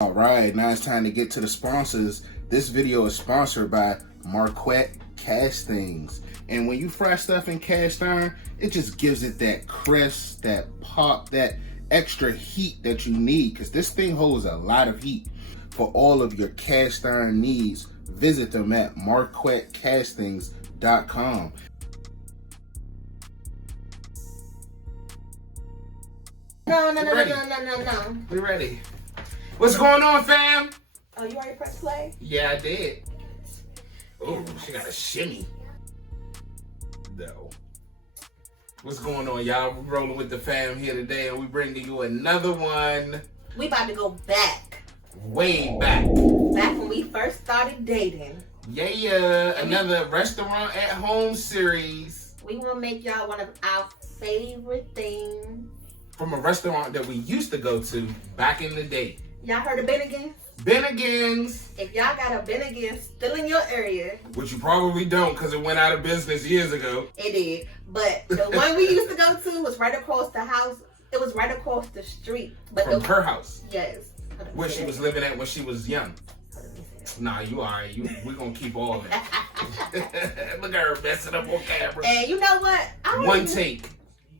All right, now it's time to get to the sponsors. This video is sponsored by Marquette Castings. And when you fry stuff in cast iron, it just gives it that crisp, that pop, that extra heat that you need, because this thing holds a lot of heat. For all of your cast iron needs, visit them at marquettecastings.com. No. We ready. What's going on, fam? Oh, you already pressed play? Yeah, I did. Oh, she got a shimmy. No. What's going on, y'all? We're rolling with the fam here today, and we bringing you another one. We about to go back. Way back. Back when we first started dating. Yeah, another restaurant at home series. We want to make y'all one of our favorite things. From a restaurant that we used to go to back in the day. Y'all heard of Bennigans? Bennigans. If y'all got a Bennigans still in your area. Which you probably don't, because it went out of business years ago. It did. But the one we used to go to was right across the house. It was right across the street. But From her house? Yes. Where she was living at when she was young. Nah, you alright. We're going to keep all that. Look at her messing up on camera. And you know what? One take.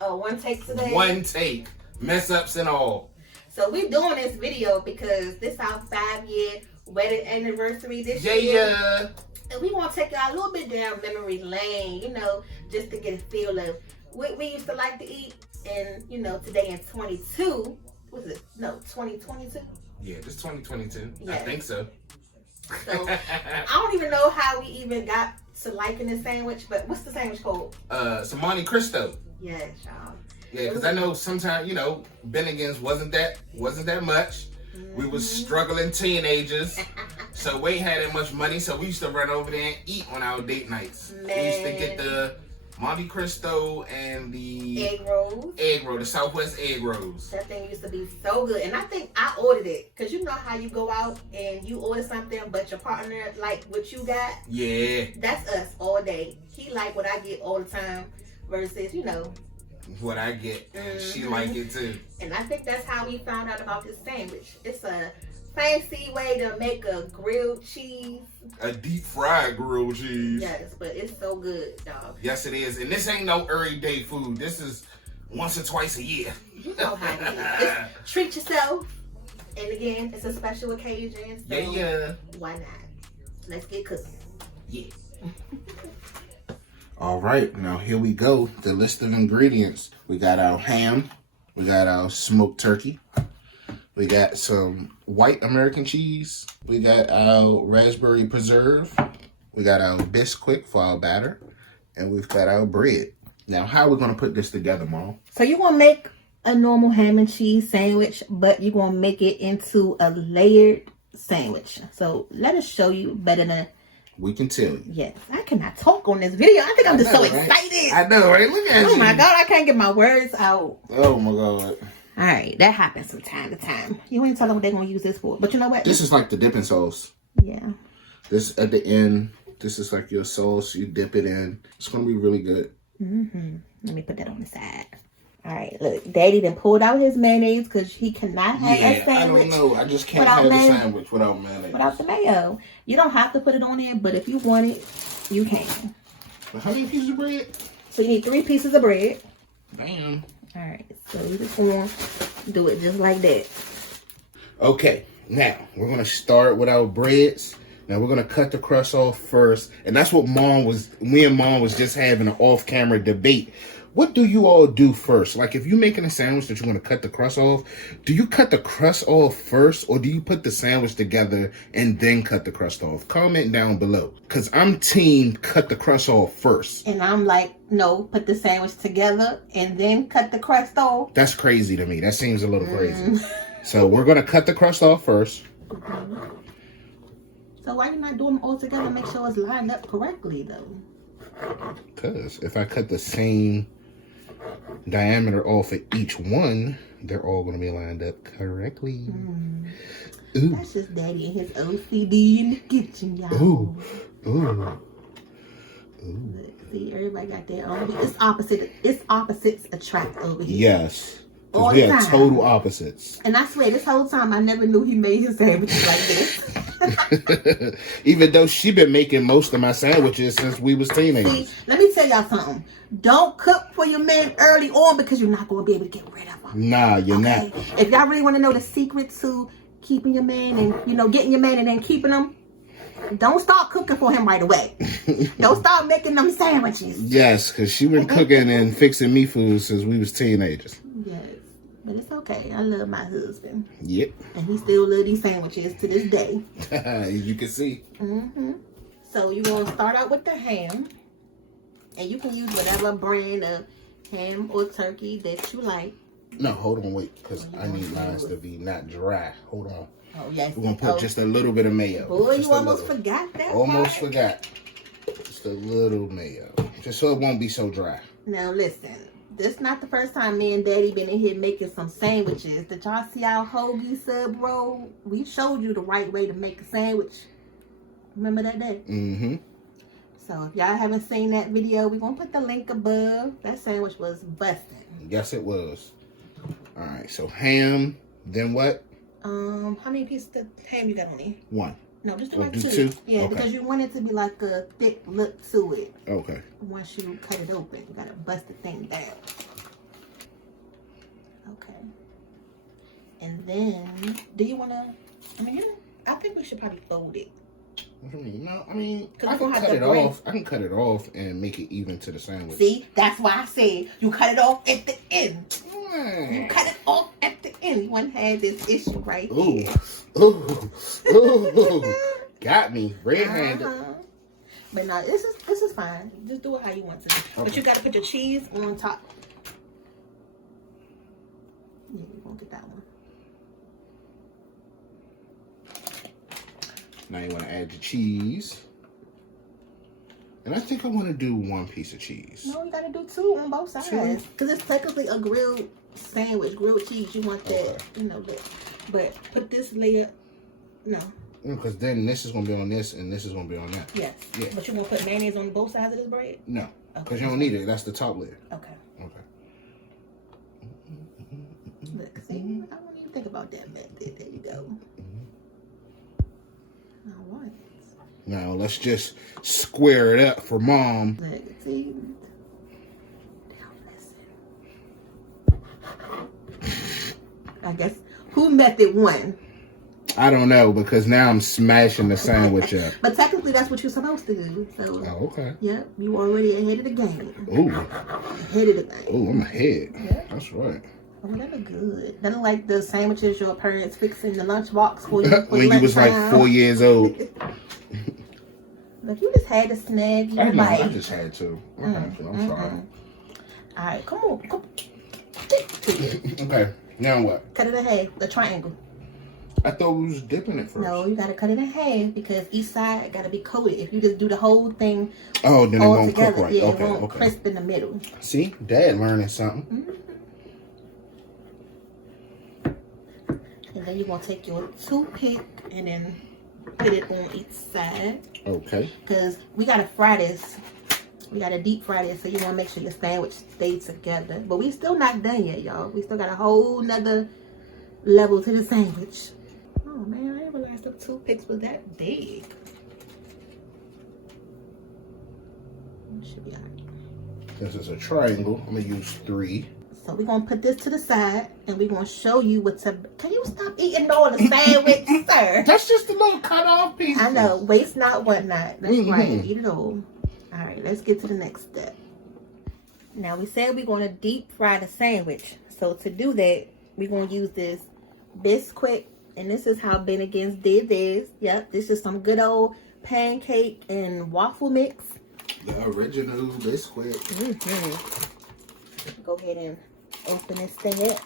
Oh, one take today? One take. Mess ups and all. So we're doing this video because this our 5-year wedding anniversary this year. Yeah. And we want to take y'all a little bit down memory lane, you know, just to get a feel of what we used to like to eat. And, you know, today in 2022? Yeah, this 2022. Yes. I think so. So, I don't even know how we even got to liking this sandwich, but what's the sandwich called? Some Monte Cristo. Yes, y'all. Yeah, because I know sometimes, you know, Bennigans wasn't that much. We was struggling teenagers, so we ain't had that much money, so we used to run over there and eat on our date nights. Man. We used to get the Monte Cristo and the egg rolls. The Southwest egg rolls. That thing used to be so good. And I think I ordered it. Because you know how you go out and you order something, but your partner like what you got? Yeah. That's us all day. He like what I get all the time versus, you know, what I get. She like it too. And I think that's how we found out about this sandwich. It's a fancy way to make a grilled cheese. A deep fried grilled cheese. Yes, but it's so good, dog. Yes, it is. And this ain't no everyday food. This is once or twice a year. You know how it is. Just treat yourself. And again, it's a special occasion. So yeah. Why not? Let's get cooking. Yeah. All right, now here we go. The list of ingredients. We got our ham. We got our smoked turkey. We got some white American cheese. We got our raspberry preserve. We got our Bisquick for our batter. And we've got our bread. Now, how are we going to put this together, Mom? So you're going to make a normal ham and cheese sandwich, but you're going to make it into a layered sandwich. So let us show you better than... We can tell you. Yes. I cannot talk on this video. I think I'm just so excited. I know, right? Look at you. Oh, my God. I can't get my words out. Oh, my God. All right. That happens from time to time. You ain't tell them what they're going to use this for. But you know what? This is like the dipping sauce. Yeah. This at the end. This is like your sauce. You dip it in. It's going to be really good. Mm-hmm. Let me put that on the side. All right, look, Daddy done pulled out his mayonnaise because he cannot have a sandwich. I don't know. I just can't have a sandwich without mayonnaise. Without the mayo. You don't have to put it on there, but if you want it, you can. But how many pieces of bread? So you need 3 pieces of bread. Damn. All right, so we're just going to do it just like that. Okay, now we're going to start with our breads. Now we're going to cut the crust off first. And that's what me and Mom was just having an off-camera debate. What do you all do first? Like, if you're making a sandwich that you're going to cut the crust off, do you cut the crust off first, or do you put the sandwich together and then cut the crust off? Comment down below. Because I'm team cut the crust off first. And I'm like, no, put the sandwich together and then cut the crust off. That's crazy to me. That seems a little crazy. So we're going to cut the crust off first. So why you not doing them all together and make sure it's lined up correctly, though? Because if I cut the same diameter off at each one, they're all going to be lined up correctly. Ooh. That's just Daddy and his OCD in the kitchen, y'all. Ooh. Ooh. Ooh. See, everybody got their own. It's opposites attract over here. Yes. All we the are time. total opposites. And I swear, this whole time I never knew he made his sandwiches like this. Even though she been making most of my sandwiches since we was teenagers. See, let me tell y'all something. Don't cook for your man early on because you're not going to be able to get rid of them. Nah, you're not. If y'all really want to know the secret to keeping your man and, you know, getting your man and then keeping him, don't start cooking for him right away. Don't start making them sandwiches. Yes, because she been cooking and fixing me food since we was teenagers. Yes. But it's okay. I love my husband. Yep. And he still love these sandwiches to this day. You can see. So you want to start out with the ham. And you can use whatever brand of ham or turkey that you like. No, hold on, wait. Because I need mine to be not dry. Hold on. Oh, yes. We're going to put just a little bit of mayo. Boy, just you almost forgot that Almost part. forgot. Just a little mayo. Just so it won't be so dry. Now, listen. This not the first time me and Daddy been in here making some sandwiches. Did y'all see our hoagie sub roll? We showed you the right way to make a sandwich. Remember that day? Mm-hmm. So if y'all haven't seen that video, we're going to put the link above. That sandwich was busting. Yes, it was. All right, so ham, then what? How many pieces of ham you got on there? One. No, just We'll like do two. two? Yeah, Okay. because you want it to be like a thick look to it. Okay. Once you cut it open, you gotta bust the thing down. Okay. And then, do you wanna? I mean, I think we should probably fold it. What do you mean? No, I mean, 'Cause I we can gonna have cut to it break. off. I can cut it off and make it even to the sandwich. See, that's why I said you cut it off at the end. You Mm. cut it off at the end. One had this issue right Ooh. here. Ooh. Ooh. Got me. Red-handed. But no, this is fine. Just do it how you want to. But you gotta put your cheese on top. Yeah, you won't get that one. Now you want to add the cheese. And I think I want to do one piece of cheese. No, you gotta do two on both sides. Two? Because it's technically a grilled sandwich, grilled cheese. You want that, Okay. you know, that. But put this layer, no. Because then this is going to be on this and this is going to be on that. Yes. Yeah. But you want to put mayonnaise on both sides of this bread? No. Because Okay. you don't need it. That's the top layer. Okay. Okay. Look, see, I don't even think about that method. There you go. All right. Now let's just square it up for Mom. Look, see. I guess who method one? I don't know because now I'm smashing the sandwich up. But technically, that's what you're supposed to do. So, Oh, okay. yep, you already ahead of the game. Ooh. Ahead of the game. Ooh, I'm ahead. Yeah. That's right. Oh, that look good. That look like the sandwiches your parents fix in the lunchbox for you. For When you was like lunchtime. 4 years old. Look, you just had to snag your I know, I bite. just had to. I had to. I'm sorry. All right, come on. Come. Okay, now what? Cut it in half, the triangle. I thought we was dipping it first. No, you gotta cut it in half because each side gotta be coated. If you just do the whole thing Oh, then it all won't together, cook right. yeah, Okay, it won't okay. crisp in the middle. See, Dad learning something. And then you're gonna take your toothpick and then put it on each side. Okay. Because we gotta fry this. We gotta deep fry this, so you wanna make sure your sandwich stays together. But we still not done yet, y'all. We still got a whole nother level to the sandwich. Oh man, I didn't realize the toothpicks was that big. Should be alright. This is a triangle. I'm gonna use 3. So we're gonna put this to the side and we're gonna show you what to. Can you stop eating all the sandwich, sir? That's just a little cut off piece. I know, waste not, what not. That's Mhm. right, eat it all. All right, let's get to the next step. Now we said we're gonna deep fry the sandwich. So to do that, we're gonna use this Bisquick, and this is how Bennigans did this. Yep, this is some good old pancake and waffle mix. The original Bisquick. Go ahead and open this thing up.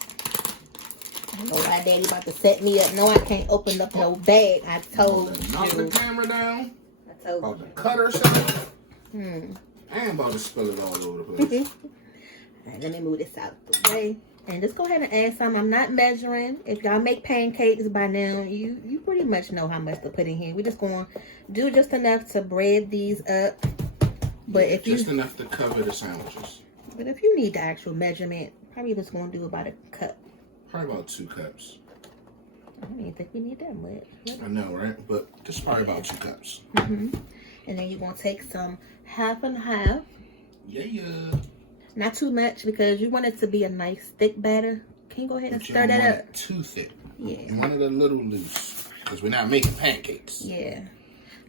I know why Daddy about to set me up. No, I can't open up no bag. I told Knock the you. camera down. I told About to you. cut herself. I am about to spill it all over the place. All right, let me move this out the way. And just go ahead and add some. I'm not measuring. If y'all make pancakes by now, you pretty much know how much to put in here. We're just going to do just enough to bread these up. But if Just enough to cover the sandwiches. But if you need the actual measurement, Probably just gonna do about a cup. Probably about 2 cups. I don't even think we need that much. I know, right? But this is probably about 2 cups. And then you're gonna take some half and half. Yeah. Not too much because you want it to be a nice thick batter. Can you go ahead and stir that up? Too thick. Yeah. You want it a little loose because we're not making pancakes. Yeah.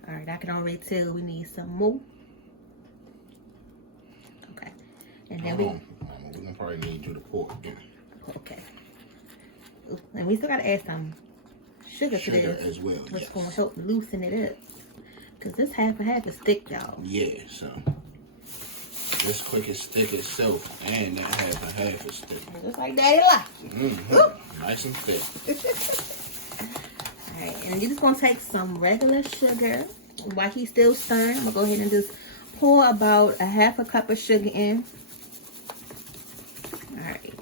All right, I can already tell we need some more. Okay. And then we're gonna probably need you to pour again. Okay. Ooh, and we still gotta add some sugar to this as well. Which is gonna help loosen it up. Cause this half and half is thick, y'all. Yeah, so this quick is thick itself, and that half and half is thick. Just like Daddy likes. Nice and thick. Alright, and you're just gonna take some regular sugar while he's still stirring. I'm gonna go ahead and just pour about a half a cup of sugar in. Alright.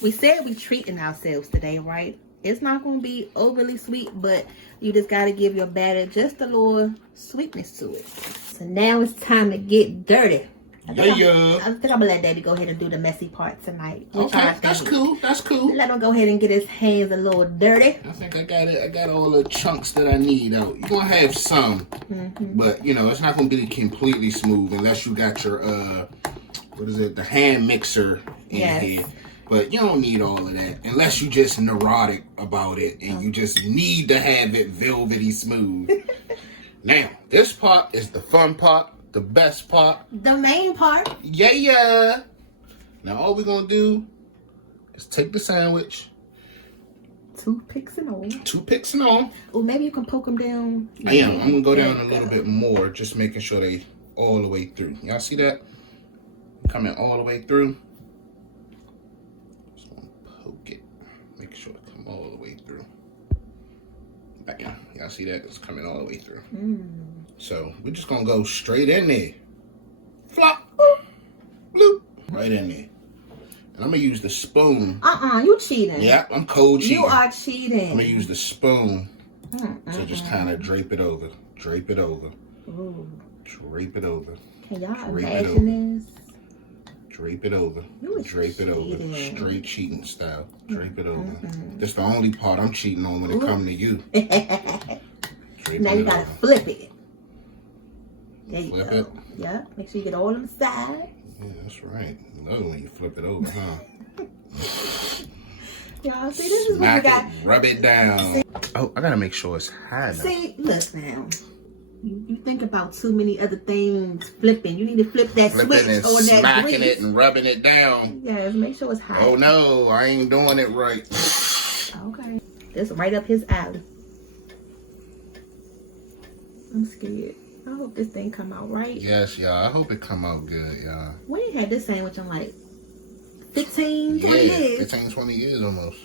We said we treating ourselves today, right? It's not gonna be overly sweet, but you just gotta give your batter just a little sweetness to it. So now it's time to get dirty. I think I'm gonna let Daddy go ahead and do the messy part tonight. Okay, that's cool. That's cool. Let him go ahead and get his hands a little dirty. I think I got it. I got all the chunks that I need out. You're gonna have some, but you know it's not gonna be completely smooth unless you got your what is it? The hand mixer in here. But you don't need all of that unless you just neurotic about it and you just need to have it velvety smooth. Now this part is the fun part. The best part. The main part. Yeah. Now all we're going to do is take the sandwich. Toothpicks and all. Toothpicks and all. Or maybe you can poke them down. I am. I'm going to go down a little bit more, just making sure they all the way through. Y'all see that? Coming all the way through. Just going to poke it. Make sure it come all the way through. Bam. Y'all see that? It's coming all the way through. So we're just gonna go straight in there. Flop, boop, bloop, right in there. And I'm gonna use the spoon. You cheating. Yeah, I'm cold cheating. You are cheating. I'm gonna use the spoon to just kind of drape it over. Drape it over. Ooh. Drape it over. Can y'all imagine this? Drape it over. Drape it over. Straight cheating style. Drape it over. That's the only part I'm cheating on when it comes to you. Now you gotta flip it. There you flip go. it? Yeah. Make sure you get all them sides. Yeah, that's right. I love when you flip it over, huh? Y'all see, this is what we got. Rub it down. Oh, I gotta make sure it's high enough. See, look now. You think about too many other things flipping. You need to flip that switch and on that smacking grease. it and rubbing it down. Yes, make sure it's high. Oh no, I ain't doing it right. Okay. That's right up his alley. I'm scared. I hope this thing come out right. Yes, y'all. I hope it come out good, y'all. We ain't had this sandwich in like 15, 20 years. 15, 20 years almost.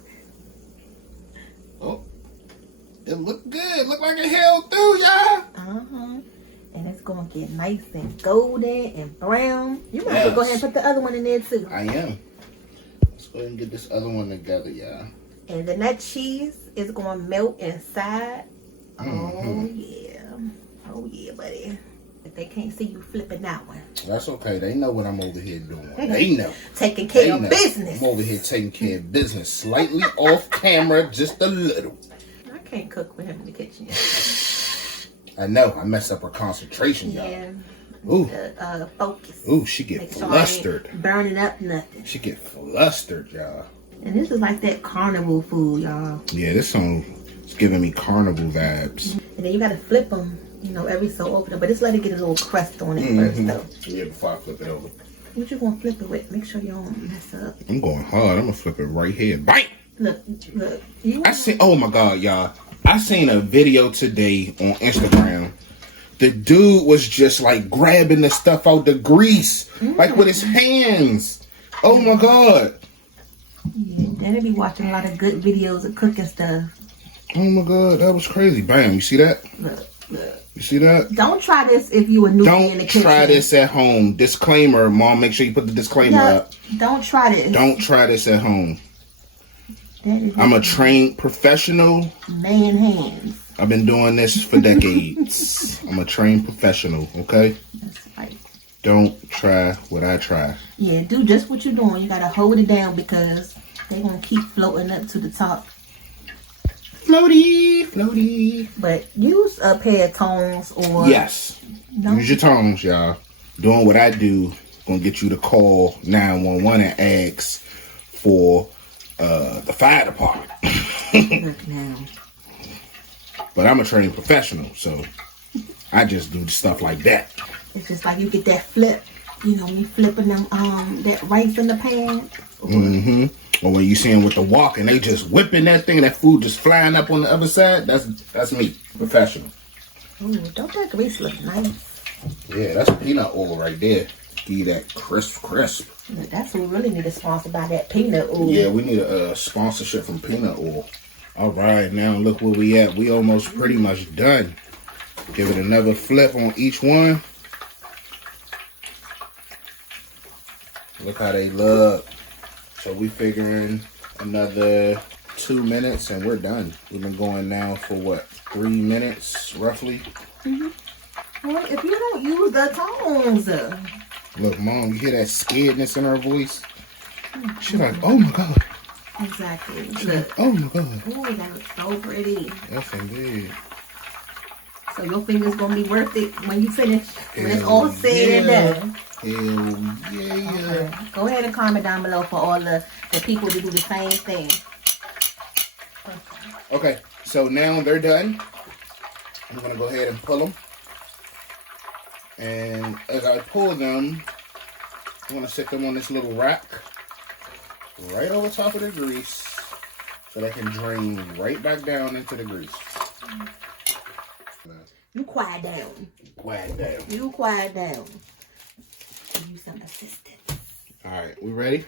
Okay. Oh, it looked good. Look like it held through, y'all. And it's going to get nice and golden and brown. You might have to go ahead and put the other one in there too. I am. Let's go ahead and get this other one together, y'all. And then that cheese is going to melt inside. Oh, yeah. Oh, yeah, buddy. If they can't see you flipping that one. That's okay. They know what I'm over here doing. They know. Taking care of business. I'm over here taking care of business. Slightly off camera, just a little. I can't cook with him in the kitchen. I know. I messed up her concentration, y'all. Yeah. Ooh. Focus. Ooh, she get flustered. Burning up nothing. She get flustered, y'all. And this is like that carnival food, y'all. Yeah, this song is giving me carnival vibes. And then you gotta flip them, you know, every so often. But just let it get a little crust on it first, though. Yeah, before I flip it over. What you gonna flip it with? Make sure you don't mess up. I'm going hard. I'm gonna flip it right here. Bang! Look. Oh my God, y'all. I seen a video today on Instagram. The dude was just like grabbing the stuff out the grease, like with his hands. Oh my God. Yeah, Daddy be watching a lot of good videos of cooking stuff. Oh my God, that was crazy. Bam, you see that? Look. You see that? Don't try this if you a newbie in the kitchen. Don't try this at home. Disclaimer, Mom, make sure you put the disclaimer up. Don't try this. Don't try this at home. I'm a trained professional. Man hands. I've been doing this for decades. I'm a trained professional, okay? That's right. Don't try what I try. Yeah, do just what you're doing. You gotta hold it down because they're gonna keep floating up to the top. Floaty, floaty. But use a pair of tongs or... Yes. No. Use your tongs, y'all. Doing what I do, gonna get you to call 911 and ask for the fire department. Look now. But I'm a trained professional, so I just do stuff like that. It's just like you get that flip. You know, me flipping them that rice in the pan. Or when you see them with the wok and they just whipping that thing, that food just flying up on the other side. That's me, professional. Ooh, don't that grease look nice? Yeah, that's peanut oil right there. Give you that crisp. That's what we really need to sponsor by that peanut oil. Yeah, we need a sponsorship from peanut oil. All right, now look where we at. We almost pretty much done. Give it another flip on each one. Look how they look. So we figuring another 2 minutes and we're done. We've been going now for what, 3 minutes roughly? Well, if you don't use the tongs. Look, Mom, you hear that scaredness in her voice? She's like, oh my God. Exactly. She's Look. like, oh my God. Oh, that looks so pretty. Yes, indeed. So your finger's gonna be worth it when you finish. When it's all said and done. Hell yeah. Okay. Go ahead and comment down below for all the people who do the same thing. Okay, so now they're done. I'm gonna go ahead and pull them. And as I pull them, I'm gonna sit them on this little rack right over top of the grease so they can drain right back down into the grease. You quiet down. Quiet down. You quiet down. Give you some assistance. All right, we ready?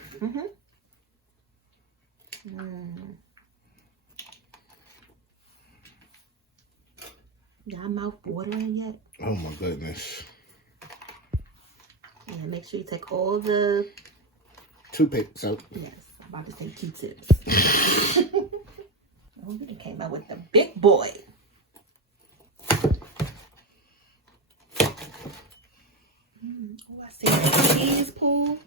Y'all mouth watering yet? Oh my goodness. Yeah, make sure you take all the... Toothpicks out. Yes, I'm about to say Q-tips. Oh, you came out with the big boy. Oh, I see the cheese pool.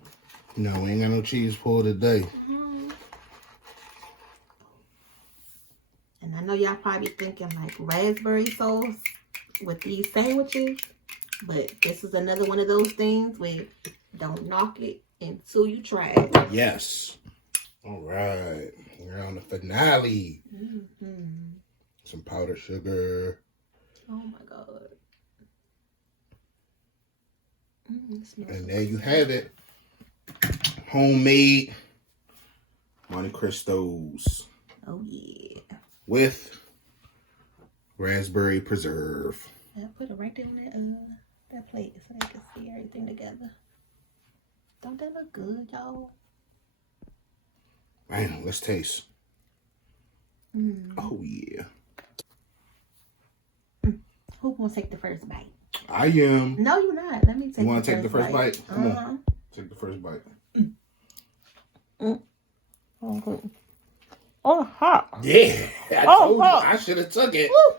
No, we ain't got no cheese pull today. And I know y'all probably thinking like raspberry sauce with these sandwiches, but this is another one of those things where don't knock it until you try it. Yes. All right. We're on the finale. Some powdered sugar. Oh my God. And there you have it. Homemade Monte Cristos. Oh yeah. With raspberry preserve. I put it right there on that plate so they can see everything together. Don't that look good, y'all? Man, let's taste. Oh yeah. Who gonna take the first bite? I am. No, you're not. Let me take. You want to take the first bite? Come on. Take the first bite. Okay. Oh, hot. Yeah. I told you I should have took it. Woo.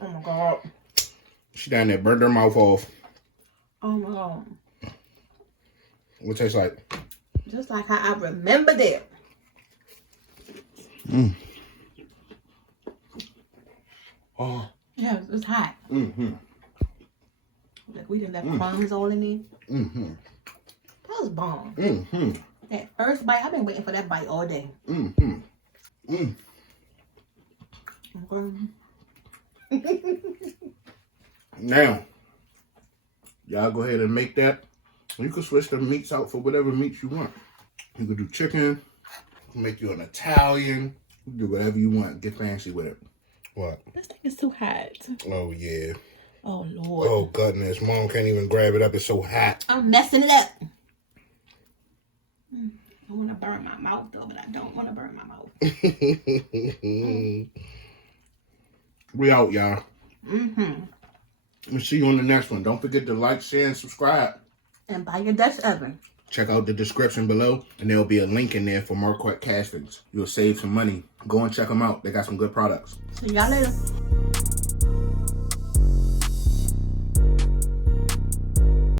Oh my God. She down there burned her mouth off. Oh my God. What it tastes like? Just like how I remembered it. Oh. Yeah, it's hot. Like we didn't have crumbs all in it. That was bomb. That first bite, I've been waiting for that bite all day. Okay. Now, y'all go ahead and make that. You can switch the meats out for whatever meats you want. You could do chicken. You can make you an Italian. You can do whatever you want. Get fancy with it. What? This thing is too hot. Oh, yeah. Oh, Lord. Oh, goodness. Mom can't even grab it up. It's so hot. I'm messing it up. I want to burn my mouth, though, but I don't want to burn my mouth. We out, y'all. We'll see you on the next one. Don't forget to like, share, and subscribe. And buy your Dutch oven. Check out the description below, and there'll be a link in there for Marquette Castings. You'll save some money. Go and check them out. They got some good products. See y'all later.